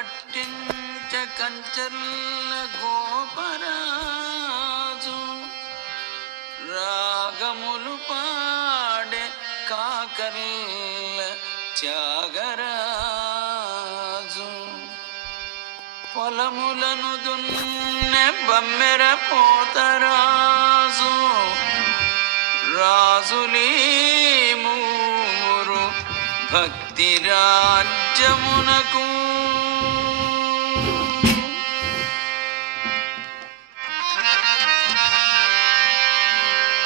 కట్టించ కంచర్ల గోపరాజు రాగములు పాడే కాకర్ల త్యాగరాజు పొలములను దున్నె బమ్మెర పోతరాజు రాజులీ మూరు భక్తి రాజ్యమునకు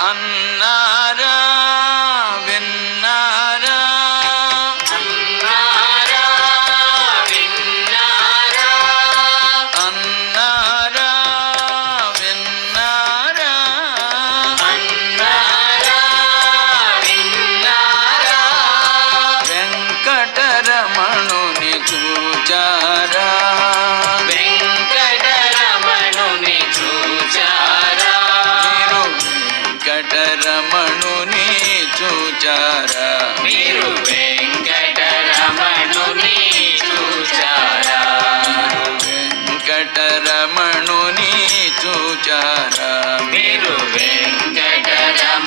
అన్నారా విన్నారా అన్నారా విన్నారా అన్నారా విన్నారా అన్నారా విన్నారా వెంకటరమణుని చూచారా వెంకటరమణుని చూచారా వెంకటరమణుని చూచారా మీరు వెంకటరమణుని చూచారా వెంకటరమణుని చూచారా మీరు వెంకటరమణుని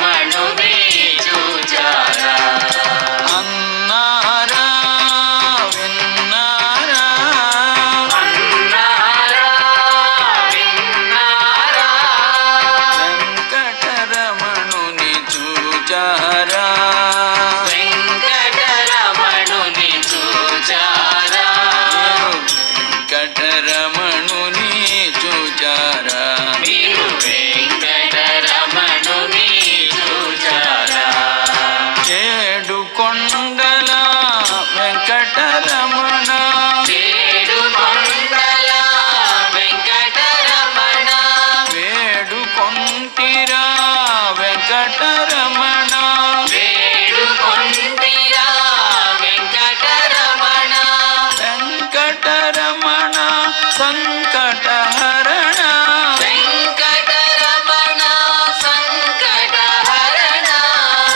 చూచారా అన్నారా విన్నారా అన్నారా విన్నారా వెంకటరమణుని చూచారా వెంకటరమణుని చూచారా వెంకటరమణుని చూచారా మీరు వెంకటరమణుని చూచారా ఏడు కొండల వెంకటరమణ ఏడు కొండల వెంకటరమణ వేడు కొంటిరా వెంకటరమణ వేడుకొంటిరా వెంకటరమణ వెంకటరమణ సంకటహరణ వెంకటరమణ సంకటహరణ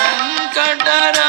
వెంకటరమణ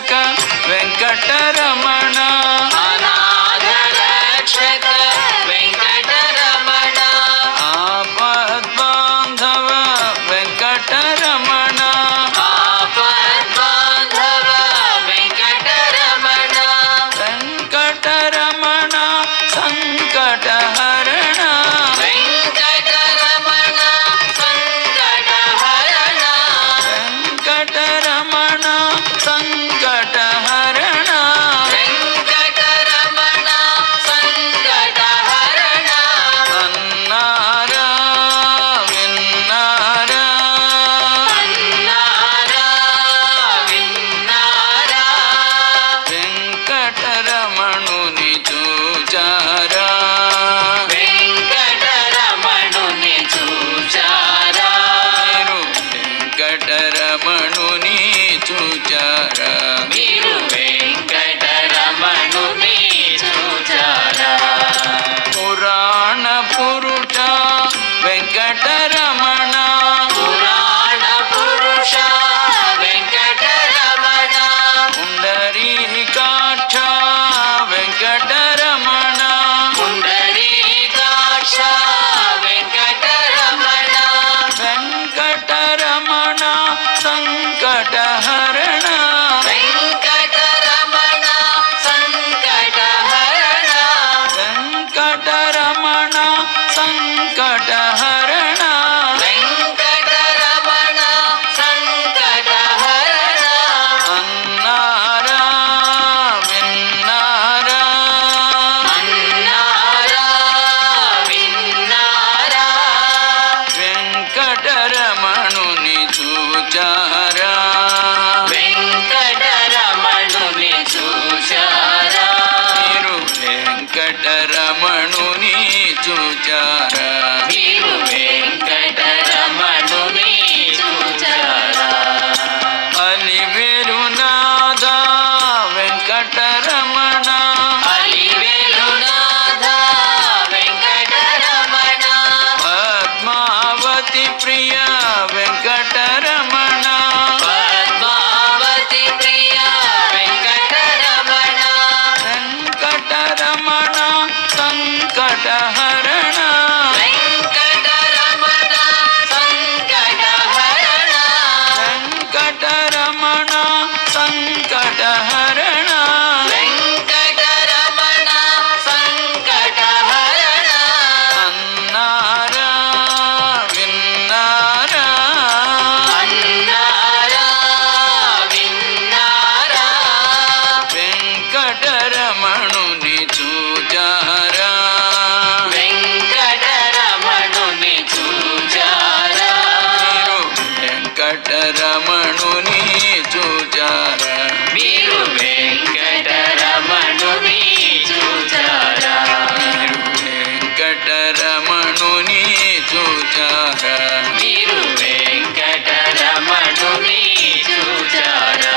రక్షక వెంకటరమణ అనాథ రక్షక వెంకటరమణ ఆపద్బాంధవ వెంకటరమణ ఆపద్బాంధవ వెంకటరమణ వెంకటరమణ సంకటహరణ వెంకటరమణ సంకటహరణ వెంకటరమణ సంకటహరణ వెంకటరమణ సంకటహరణ అన్నారా విన్నారా అన్నారా విన్నారా వెంకటరమణుని చూచారా వెంకటరమణుని చూచారా మీరు వెంకటరమణుని చూచారా మీరు వెంకటరమణుని చూచారా పురాణ పురుష వెంకటరమణ పురాణ పురుష వెంకటరమణ పుండరీకాక్ష వెంకటరమణ పుండరీకాక్ష వెంకటరమణ వెంకటరమణ సంకటహరణ వెంకటరమణ సంకటహరణ వెంకటరమణ సంకటహరణ వెంకటరమణ సంకటహరణ అన్నారా విన్నారా అన్నారా విన్నారా వెంకటరమణుని చూచారా వెంకటరమణుని చూచారా మీరు వెంకటరమణుని చూచారా మీరు వెంకటరమణుని చూచారా అలివేలునాథ వెంకటరమణ అలివేలునాథ వెంకటరమణ పద్మావతి ప్రియ వెంకటరమణ పద్మావతి ప్రియ వెంకటరమణ వెంకటరమణ సంకటహరణ వెంకటరమణ సంకటహరణ వెంకటరమణ సంకటహరణ వెంకటరమణ సంకటహరణ అన్నారా విన్నారా అన్నారా విన్నారా వెంకటరమణుని చూచారా వెంకటరమణుని చూచారా మీరు వెంకటరమణుని చూచారా మీరు వెంకటరమణుని చూచారా మీరు వెంకటరమణుని చూచారా మీరు వెంకటరమణుని చూచారా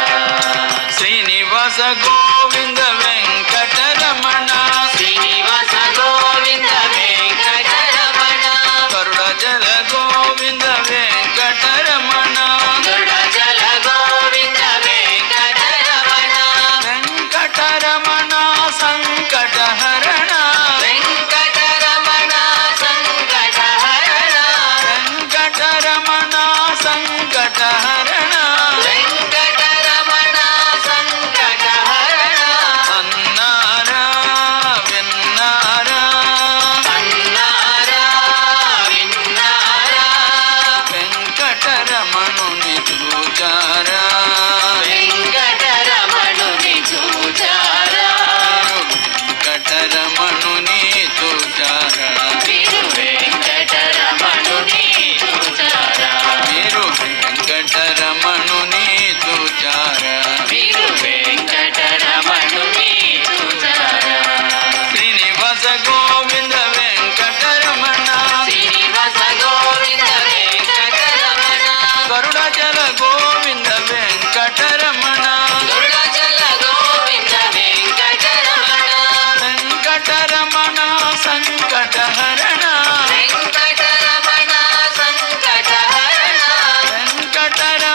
శ్రీనివాస గోవింద వెంకటరమణ శ్రీనివాస గోవింద వెంకటరమణ కరుణజల గోవింద వెంకటరమణ గరుడజల గోవింద వెంకటరమణ వెంకటరమణ సంకటహరణ వెంకటరమణ సంకటహరణ వెంకటరమణ సంకటహరణ వెంకటరమణ సంకటహరణ అన్నారా విన్నారా అన్నారా విన్నారా వెంకటరమణుని చూచారా వెంకటరమణుని చూచారా వెంకటరమణుని చూచారా మీరు వెంకటరమణుని చూచారా మీరు వెంకటరమణుని చూచారా మీరు వెంకటరమణుని చూచారా శ్రీనివాస గోవింద వెంకటరమణ శ్రీనివాస గోవింద వెంకటరమణ గరుడజల గోవింద వెంకటరమణ గరుడజల గోవింద వెంకటరమణ వెంకటరమణ సంకటహరణ వెంకటరమణ సంకటహరణ వెంకటరమణ